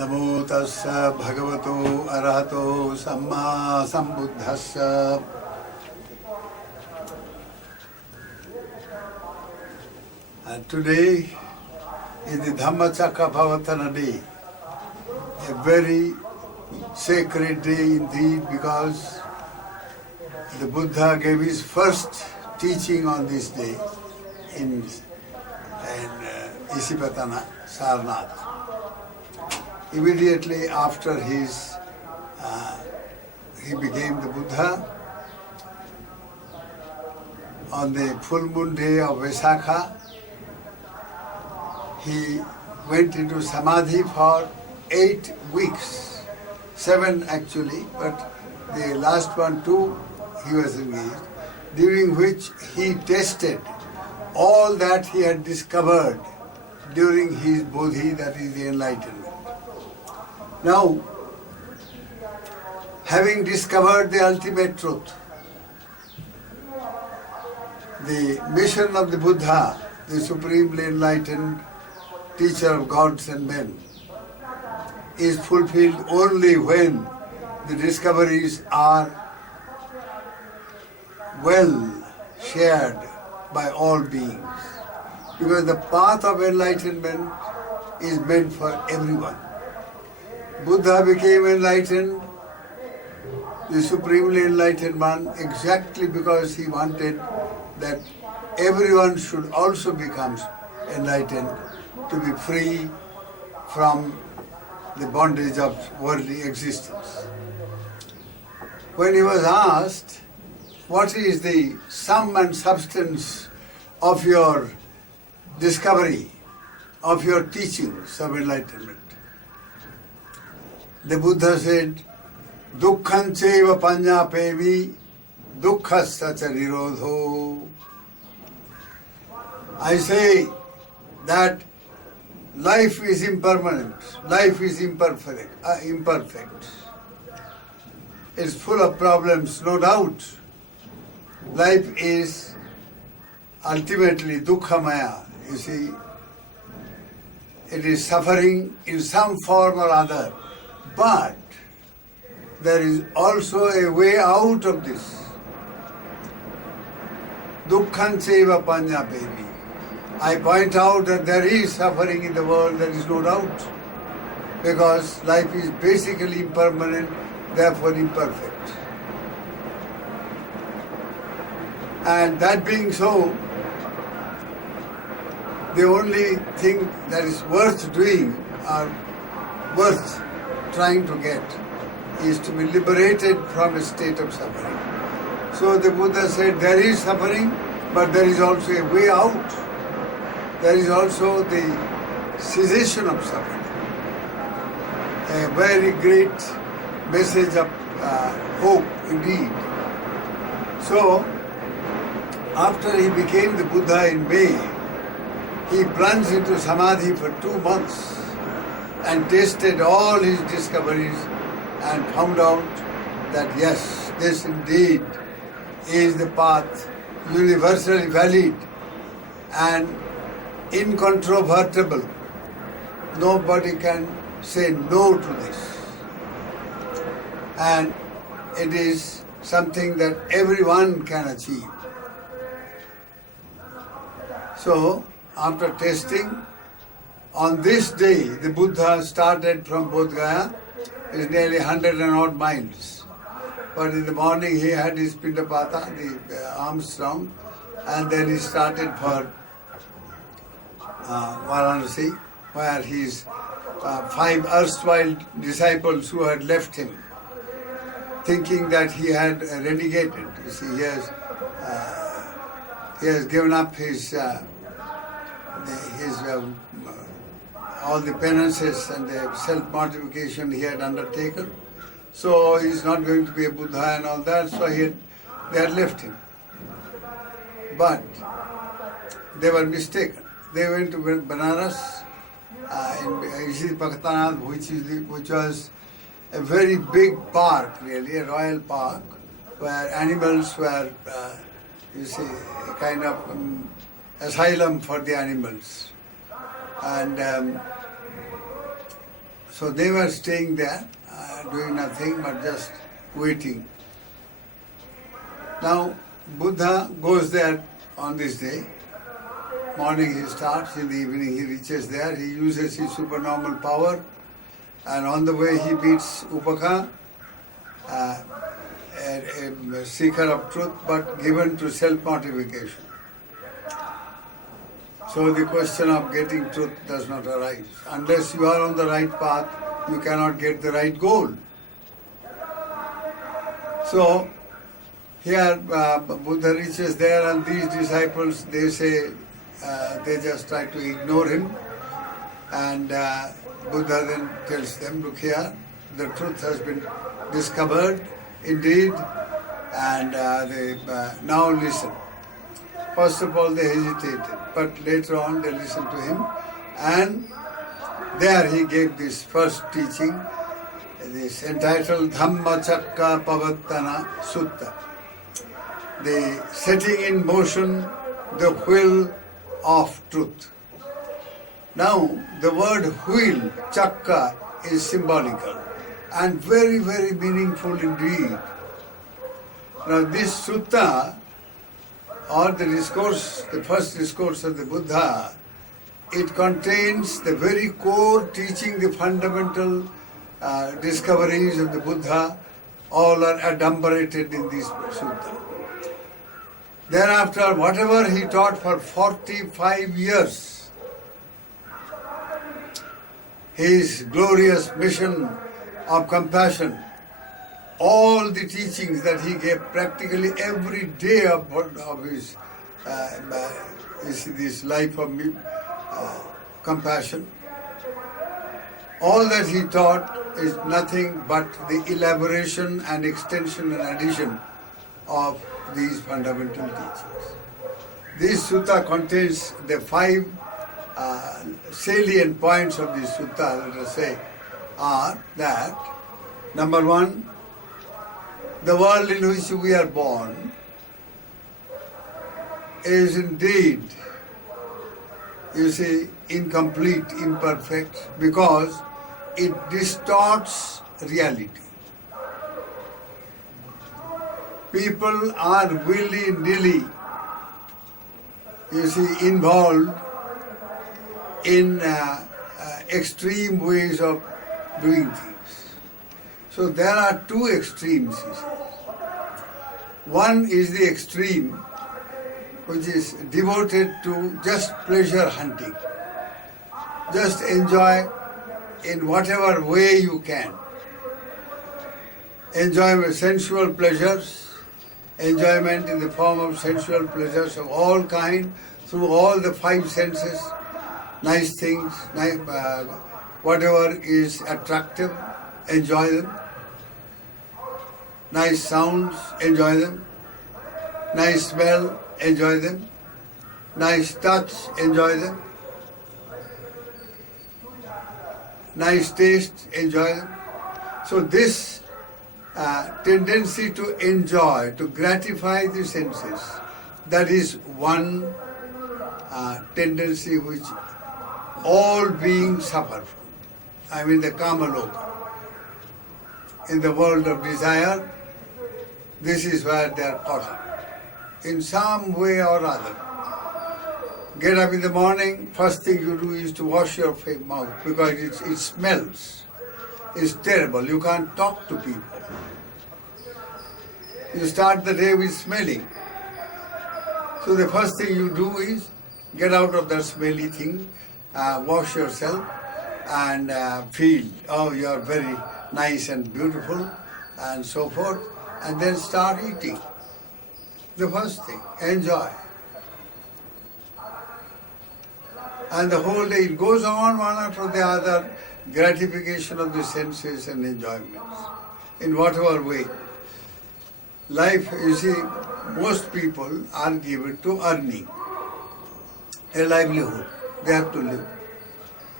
Namo tassa bhagavato arahato samma sambuddhassa. And today is the Dhamma Chakkapavatana day, a very sacred day indeed, because the Buddha gave his first teaching on this day in Isipatana, Sarnath. Immediately after he became the Buddha, on the full moon day of Vaisakha, he went into Samadhi for 8 weeks, 7 actually, but the last one 2 he was engaged, during which he tested all that he had discovered during his bodhi, that is the enlightenment. Now, having discovered the ultimate truth, the mission of the Buddha, the supremely enlightened teacher of gods and men, is fulfilled only when the discoveries are well shared by all beings. Because the path of enlightenment is meant for everyone. Buddha became enlightened, the supremely enlightened one, exactly because he wanted that everyone should also become enlightened, to be free from the bondage of worldly existence. When he was asked, what is the sum and substance of your discovery, of your teachings of enlightenment? The Buddha said, Dukkhan cheva panyapevi, dukkhasya cha nirodho. I say that life is impermanent, life is imperfect. It's full of problems, no doubt. Life is ultimately dukkhamaya, you see. It is suffering in some form or other. But there is also a way out of this. Dukkhan cheva panyapevi. I point out that there is suffering in the world, there is no doubt. Because life is basically impermanent, therefore imperfect. And that being so, the only thing that is worth doing or worth trying to get is to be liberated from a state of suffering. So the Buddha said there is suffering, but there is also a way out. There is also the cessation of suffering. A very great message of hope indeed. So, after he became the Buddha in May, he plunged into Samadhi for 2 months and tested all his discoveries and found out that yes, this indeed is the path, universally valid and incontrovertible. Nobody can say no to this. And it is something that everyone can achieve. So, after testing, on this day, the Buddha started from Bodh Gaya. It's nearly 100 and odd miles. But in the morning he had his Pindapata, the alms round, and then he started for Varanasi, where his 5 erstwhile disciples who had left him, thinking that he had renegated. You see, he has given up his all the penances and the self-mortification he had undertaken. So he is not going to be a Buddha and all that, so they had left him. But they were mistaken. They went to Banaras, in Isipatana, which was a very big park, really, a royal park, where animals were, you see, a kind of asylum for the animals. And So they were staying there, doing nothing but just waiting. Now Buddha goes there on this day. Morning he starts, in the evening he reaches there, he uses his supernormal power, and on the way he meets Upaka, a seeker of truth, but given to self-mortification. So the question of getting truth does not arise. Unless you are on the right path, you cannot get the right goal. So here Buddha reaches there, and these disciples, they say, they just try to ignore him, and Buddha then tells them, look here, the truth has been discovered indeed, and they now listen. First of all they hesitated, but later on they listened to him, and there he gave this first teaching, this entitled Dhamma Chakka Pavattana Sutta, the setting in motion the wheel of truth. Now, the word wheel, chakka, is symbolical and very, very meaningful indeed. Now, this sutta, or the discourse, the first discourse of the Buddha, it contains the very core teaching, the fundamental discoveries of the Buddha, all are adumbrated in this sutta. Thereafter, whatever he taught for 45 years, his glorious mission of compassion, all the teachings that he gave practically every day of his this life of compassion, all that he taught is nothing but the elaboration and extension and addition of these fundamental teachings. This sutta contains the 5 salient points of this sutta, let us say, are that, number 1, the world in which we are born is indeed, you see, incomplete, imperfect, because it distorts reality. People are willy-nilly, you see, involved in extreme ways of doing things. So there are 2 extremes, you see. One is the extreme which is devoted to just pleasure hunting. Just enjoy in whatever way you can. Enjoy sensual pleasures, enjoyment in the form of sensual pleasures of all kind, through all the 5 senses, nice things, whatever is attractive, enjoy them. Nice sounds, enjoy them. Nice smell, enjoy them. Nice touch, enjoy them. Nice taste, enjoy them. So this tendency to enjoy, to gratify the senses, that is one tendency which all beings suffer from. I mean the Kamaloka. In the world of desire, this is where they are caught up. In some way or other. Get up in the morning, first thing you do is to wash your mouth because it smells. It's terrible. You can't talk to people. You start the day with smelling. So the first thing you do is get out of that smelly thing, wash yourself and feel, oh, you are very nice and beautiful and so forth, and then start eating. The first thing, enjoy. And the whole day it goes on one after the other, gratification of the senses and enjoyments in whatever way. Life, you see, most people are given to earning a livelihood. They have to live.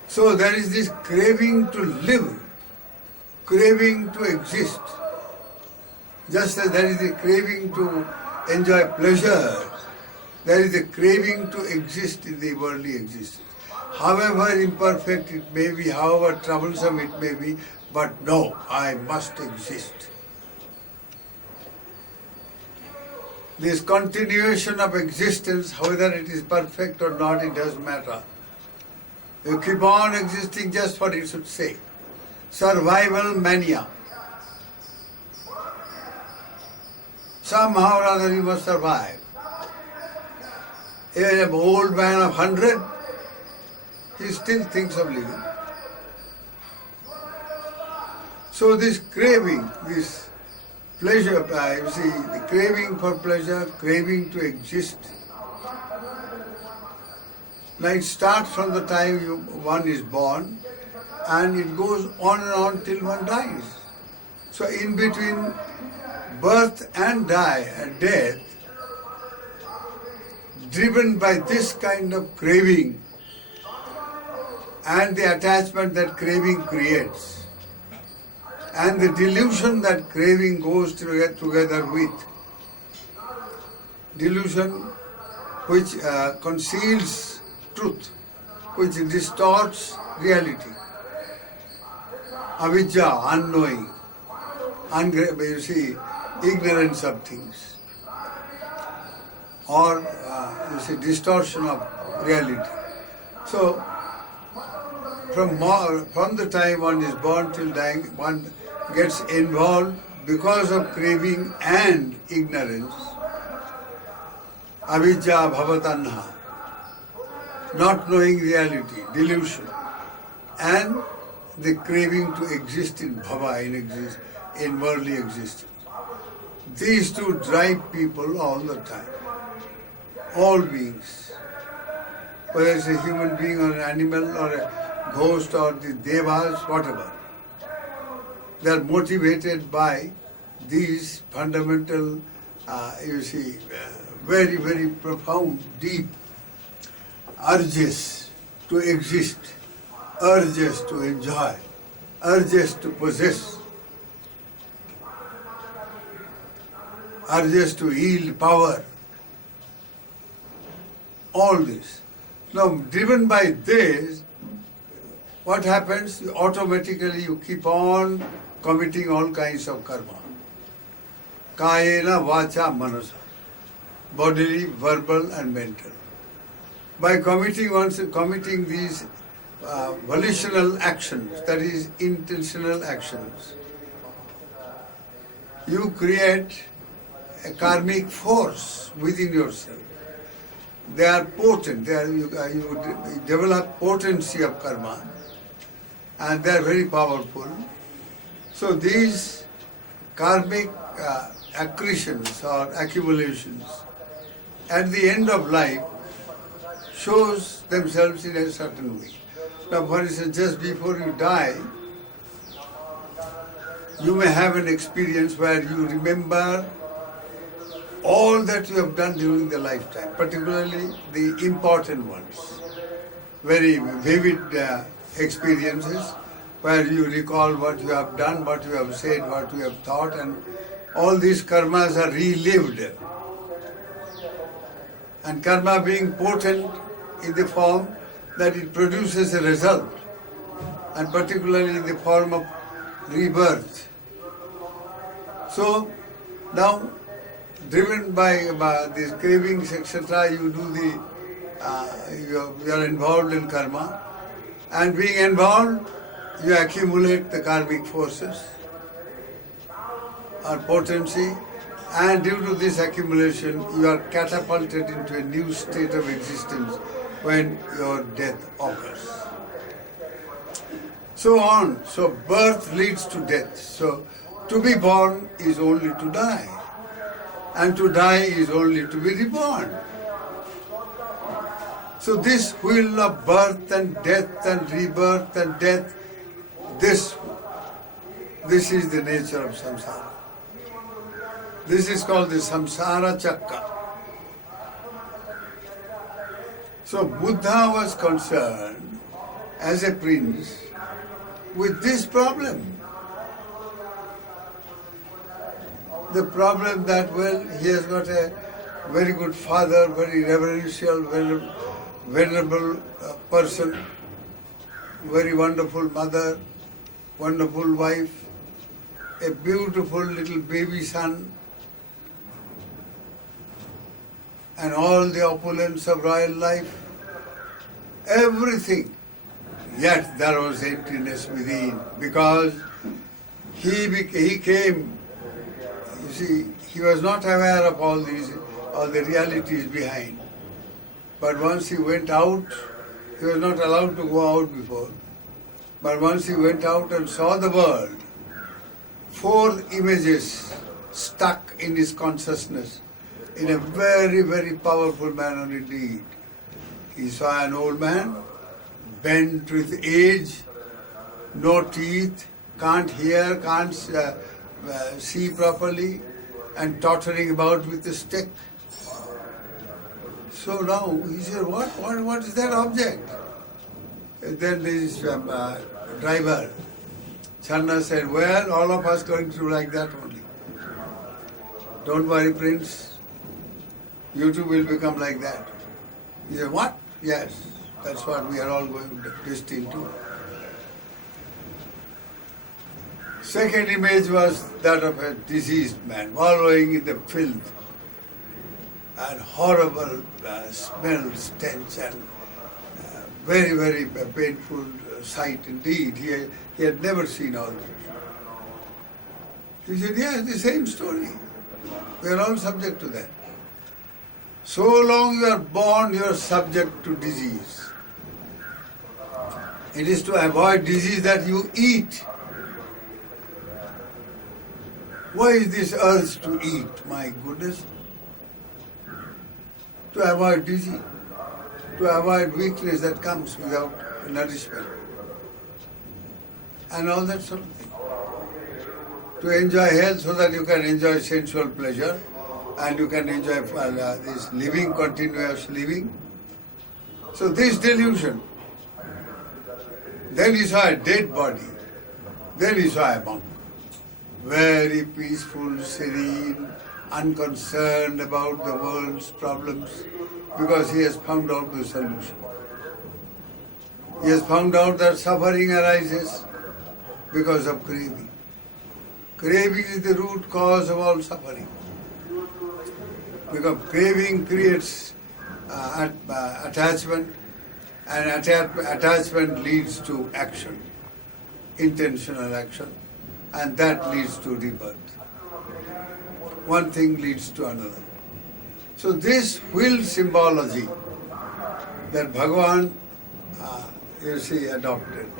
So there is this craving to live, craving to exist. Just as there is a craving to enjoy pleasure, there is a craving to exist in the worldly existence. however imperfect it may be, however troublesome it may be, but no, I must exist. This continuation of existence, whether it is perfect or not, it doesn't matter. You keep on existing just for its sake. Survival mania. Somehow or other you must survive. An old man of 100, he still thinks of living. So this craving, this pleasure, you see, the craving for pleasure, craving to exist, now it starts from the time one is born and it goes on till one dies. So in between birth and death, driven by this kind of craving and the attachment that craving creates and the delusion that craving goes together with, delusion which conceals truth, which distorts reality. Avidya, unknowing, you see, ignorance of things, or you see, distortion of reality. So, from the time one is born till dying, one gets involved because of craving and ignorance. Avidya bhavatanha, not knowing reality, delusion, and the craving to exist in bhava, in worldly existence. These two drive people all the time, all beings, whether it's a human being or an animal or a ghost or the devas, whatever. They are motivated by these fundamental, very, very profound, deep urges to exist, urges to enjoy, urges to possess, urges to yield power. All this. Now, driven by this, what happens? Automatically you keep on committing all kinds of karma. Kayena, vacha, manasa. Bodily, verbal and mental. By committing these volitional actions, that is intentional actions, you create a karmic force within yourself. They are potent, you develop potency of karma, and they are very powerful. So these karmic accretions or accumulations at the end of life shows themselves in a certain way. Now, for instance, just before you die, you may have an experience where you remember all that you have done during the lifetime, particularly the important ones, very vivid experiences where you recall what you have done, what you have said, what you have thought, and all these karmas are relived. And karma being potent in the form that it produces a result, and particularly in the form of rebirth. So now, driven by these cravings, etc., you are involved in karma, and being involved, you accumulate the karmic forces or potency, and due to this accumulation, you are catapulted into a new state of existence when your death occurs. So on. So birth leads to death. So to be born is only to die, and to die is only to be reborn. So this wheel of birth and death and rebirth and death, this is the nature of samsara. This is called the samsara chakra. So Buddha was concerned as a prince with this problem. The problem that, well, he has got a very good father, very reverential, venerable person, very wonderful mother, wonderful wife, a beautiful little baby son, and all the opulence of royal life, everything. Yet there was emptiness within, because he came, you see, he was not aware of all the realities behind. But once he went out, he was not allowed to go out before. But once he went out and saw the world, 4 images stuck in his consciousness in a very, very powerful manner indeed. He saw an old man, bent with age, no teeth, can't hear, can't see properly, and tottering about with a stick. So now he said, what is that object? And then this driver, Channa, said, well, all of us going through like that only. Don't worry, Prince, you too will become like that. He said, what? Yes, that's what we are all going destined to. Second image was that of a diseased man, wallowing in the filth and horrible smell, stench, and very, very painful sight indeed. He had never seen all this. He said, yes, the same story. We are all subject to that. So long you are born, you are subject to disease. It is to avoid disease that you eat. Why is this urge to eat? My goodness. To avoid disease, to avoid weakness that comes without nourishment, and all that sort of thing. To enjoy health so that you can enjoy sensual pleasure and you can enjoy this living, continuous living. So this delusion. Then he saw a dead body. Then he saw a monk. Very peaceful, serene, unconcerned about the world's problems, because he has found out the solution. He has found out that suffering arises because of craving. Craving is the root cause of all suffering. Because craving creates attachment, and attachment leads to action, intentional action, and that leads to rebirth. One thing leads to another. So this will symbology that Bhagavan, adopted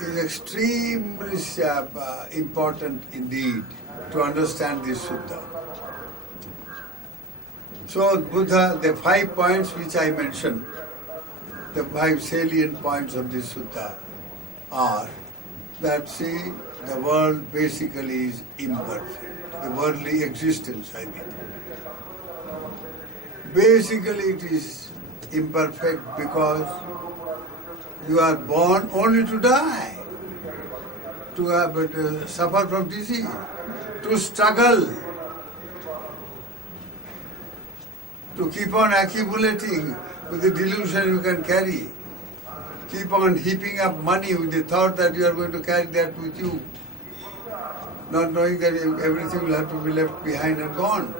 is extremely important indeed to understand this sutta. So Buddha, the 5 points which I mentioned, the 5 salient points of this sutta are that, see, the world basically is imperfect. The worldly existence, I mean. Basically it is imperfect because you are born only to die, to suffer from disease, to struggle, to keep on accumulating with the delusion you can carry. Keep on heaping up money with the thought that you are going to carry that with you, not knowing that everything will have to be left behind and gone.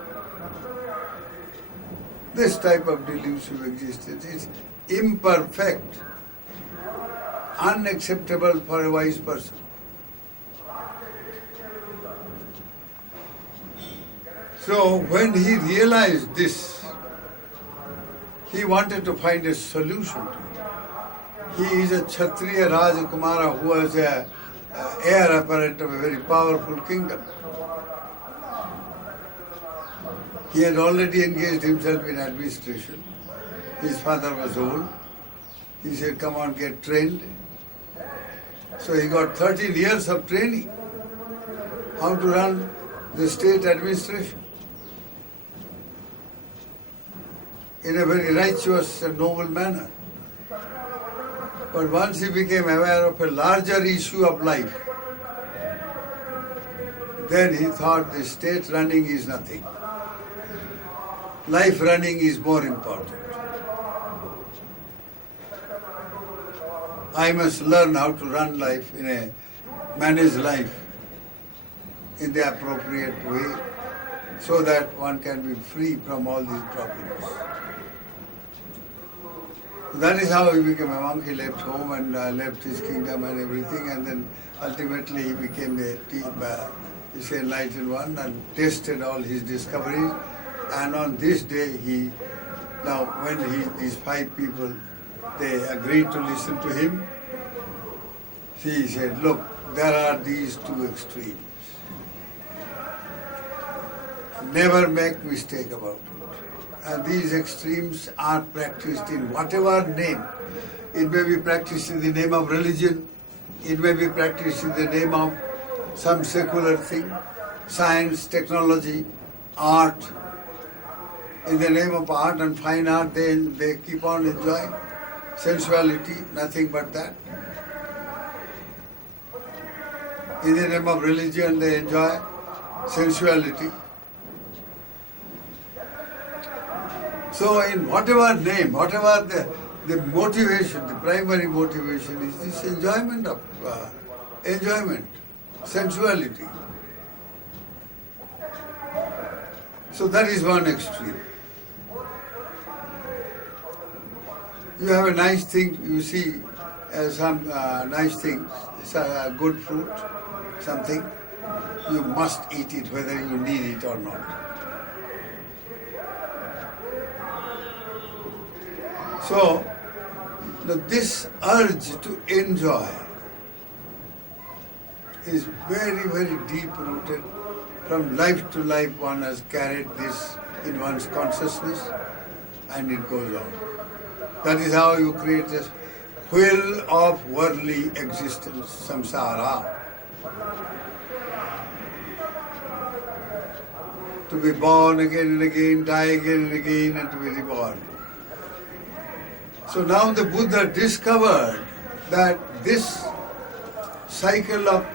This type of delusive existence is imperfect, unacceptable for a wise person. So when he realized this, he wanted to find a solution to it. He is a Kshatriya Rajakumara who was an heir apparent of a very powerful kingdom. He had already engaged himself in administration. His father was old. He said, come on, get trained. So he got 13 years of training how to run the state administration in a very righteous and noble manner. But once he became aware of a larger issue of life, then he thought the state running is nothing. Life running is more important. I must learn how to run life manage life in the appropriate way so that one can be free from all these problems. That is how he became a monk. He left home and left his kingdom and everything, and then ultimately he became the enlightened one and tested all his discoveries. And on this day, these 5 people, they agreed to listen to him. He said, look, there are these 2 extremes. Never make mistake about it. And these extremes are practiced in whatever name. It may be practiced in the name of religion, it may be practiced in the name of some secular thing, science, technology, art. In the name of art and fine art, they keep on enjoying sensuality, nothing but that. In the name of religion, they enjoy sensuality. So in whatever name, whatever the motivation, the primary motivation is this enjoyment of sensuality. So that is one extreme. You have a nice thing, you see some nice things, good fruit, something, you must eat it whether you need it or not. So, this urge to enjoy is very, very deep-rooted. From life to life, one has carried this in one's consciousness, and it goes on. That is how you create this wheel of worldly existence, samsara. To be born again and again, die again and again, and to be reborn. So now the Buddha discovered that this cycle of